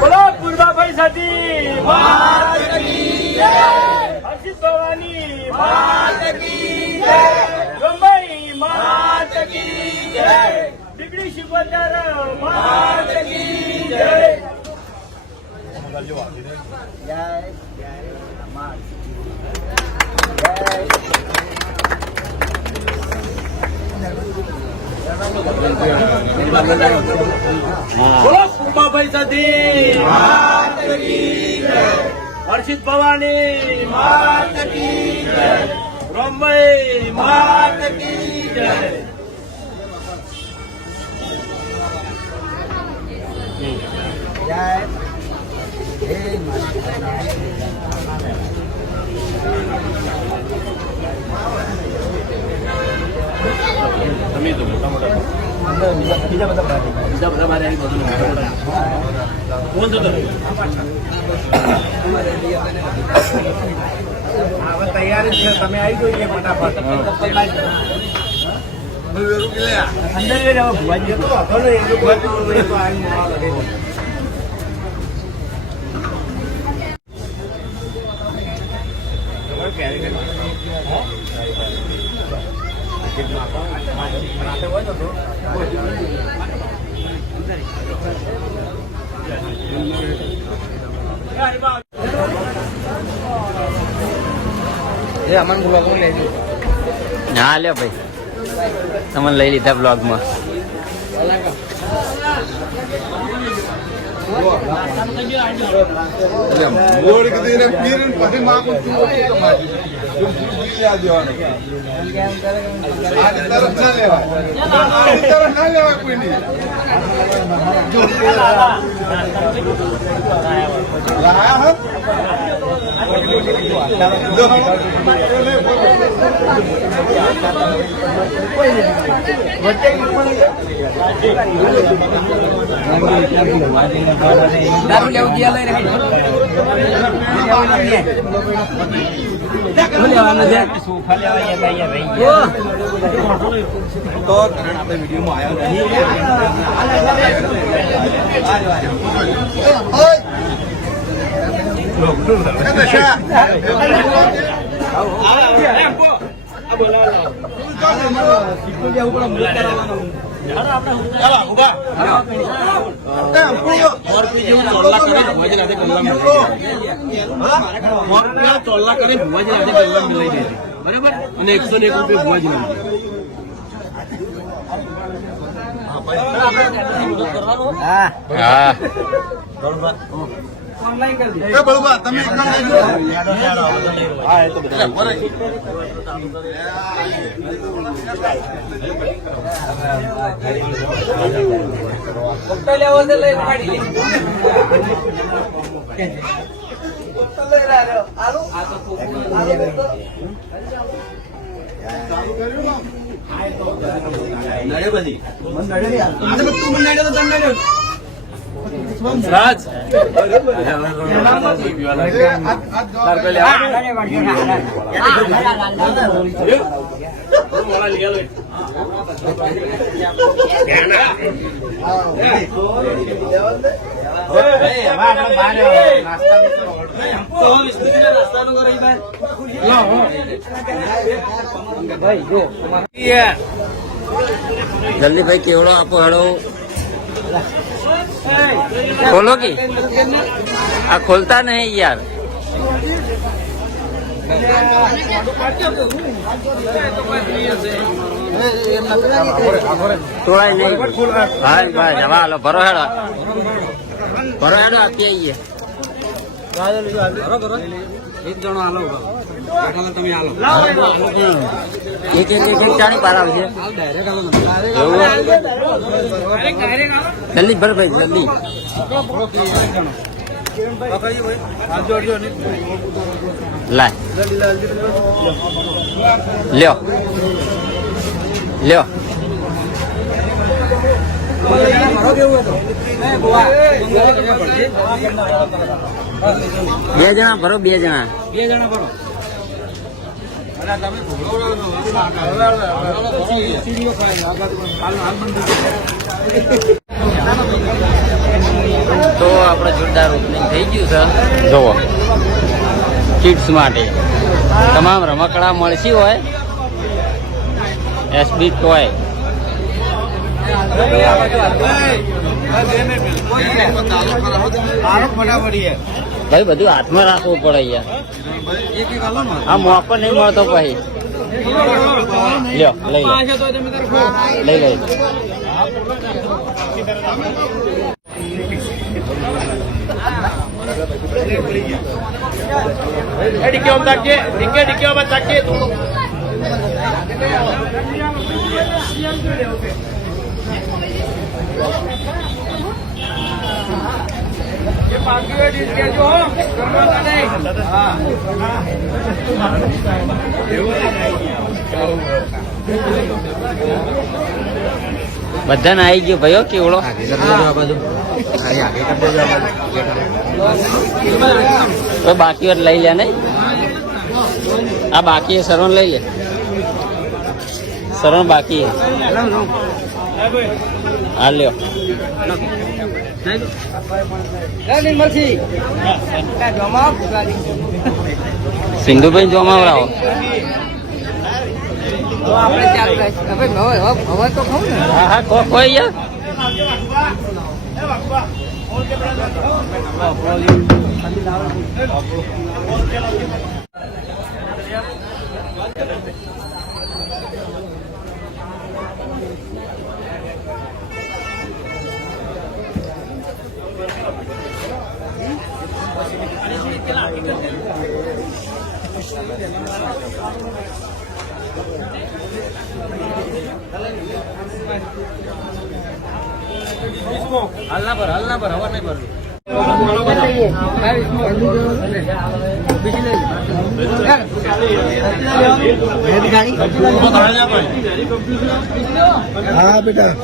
બોલો પૂર્વાભાઈ સાથી માત કી જય, હર્ષિત ભવાની માત કી જય, રંભાઈ માત કી જય, દીકરી શિવદર માત કી જય. બોલો પૂર્વાભાઈ સાથી માત કી જય, હર્ષિત ભવાની માત કી જય, રંભાઈ માત કી જય. તમે તો મોટા મોટા બીજા બધા બારે આવી બધું કોણ થતો તૈયારી છે. તમે આવી જોઈએ ફટાફટ અમન બ્લોગ માં લઈ લીધું. હા લ્યો ભાઈ, તમને લઈ લીધા બ્લોગ માં. દારૂ લેવું ગયા લઈ સોફા લેવા તો આપણે બરાબર. અને 101 રૂપિયા ભુવાજી ઓનલાઈન કરી દે. બરોબર તમે હા એ તો બધા કોકટેલ લેવો છે લઈ પાડી લે. કોકટેલ લઈ રહ્યો આલુ આ તો નડે બધી મન નડે યાર આજે તું મન નડે તો તને નડે રાજ જલ્દી ભાઈ કેવડો આપો હેડો खोलो की आ खोलता नहीं यार. तोड़ा नहीं भाई भाई जमा लो भरो हेडो आपी आइए एक जनो आलो એક ચાણી પાર આવશે જલ્દી ભર ભાઈ જલ્દી લાય લ્યો લ્યો બે જણા ભરો બે જણા ભરો તો આપણે જોરદાર ઓપનિંગ થઈ ગયું છે જોવો કિડ્સ માટે તમામ રમકડા મળશે હોય એસબી ટોય ભાઈ બધું હાથમાં રાખવું પડે યાર આ મોકો નહીં મળતો પછી લ્યો લઈ લઈ બધાને આવી ગયો ભાઈઓ કેવડો તો બાકી લઈ લે નહીં આ બાકી સરવણ લઈ લે સરવણ બાકી હા લ્યો સિંધુભાઈ જોમાવરાવો હા હા કોઈ યાર હલના પર હવા નહીં ભરવી હા બેટા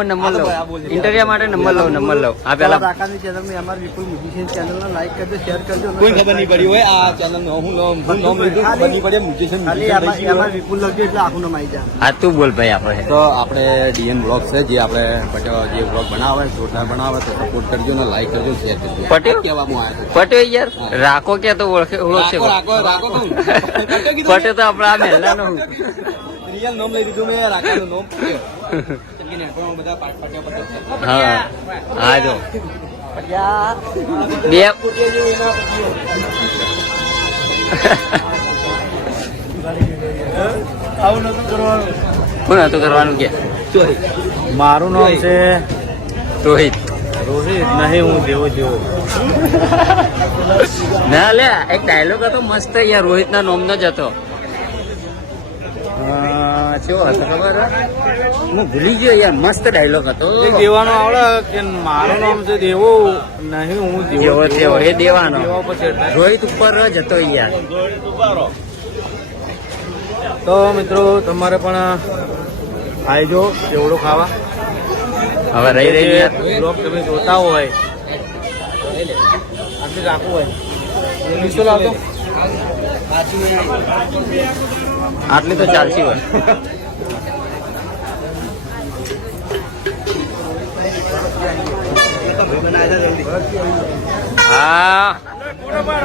નંબર લો ઇન્ટરવ્યુ માટે નંબર લો આ પેલા રાકાની ચેનલ में हमारे विपुल म्यूजिशियन चैनल ना लाइक कर दो शेयर कर दो કોઈ ખબર નહીં પડી હોય આ ચેનલ નું હું નામ લીધું ખબર નહીં પડે મ્યુઝિશિયન ખાલી અમારે વિપુલ લખજો એટલે આખું નામ આવી જાય હા તું બોલ ભાઈ આપણે તો આપણે ડીએન બ્લોગ છે જે આપણે જે બ્લોગ બનાવે જોરદાર બનાવે તો સપોર્ટ કરજો ને લાઈક કરજો શેર કરજો પટેલ કહેવામાં આવ્યું પટેલ યાર રાખો કે તો ઓળખે રાખો કહું પટેલ તો આપણા આ મહેલા નું રિયલ નામ લઈ દીધું મેં રાકાનું નામ બધા પાટિયા હા હા જો બે કોણ હતું કરવાનું કે મારું નામ છે રોહિત રોહિત નહીં હું દેવો જેવો ના લે એક ડાયલોગ હતો મસ્ત યાર રોહિત ના નોમ નો જ હતો કેવો હતો ખબર હું ભૂલી ગયો યાર મસ્ત ડાયલોગ હતો દેવાનો આવડે કે મારું નામ છે દેવો નહીં હું જેવો તેવો એ દેવાનો રોહિત ઉપર જ હતો યાર તો મિત્રો તમારે પણ આવજો કેવડો ખાવા હવે રહી બ્લોગ તમે જોતા હોય આટલું રાખવું હોય લીસો લાવતો આટલી તો ચાલતી હોય હા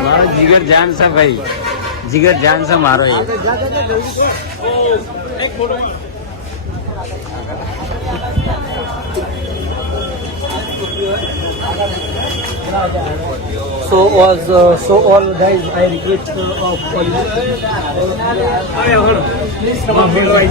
મારો જીગર જાન છે ભાઈ જીગર જાન છે મારો એ So all guys, I request of all you. Please come up here right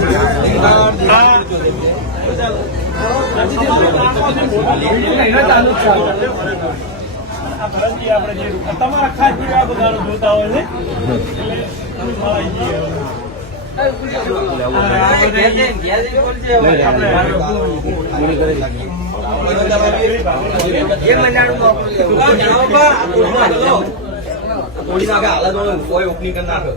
થોડી નાખે હાલત કોઈ ઓપનિંગ કરી નાખે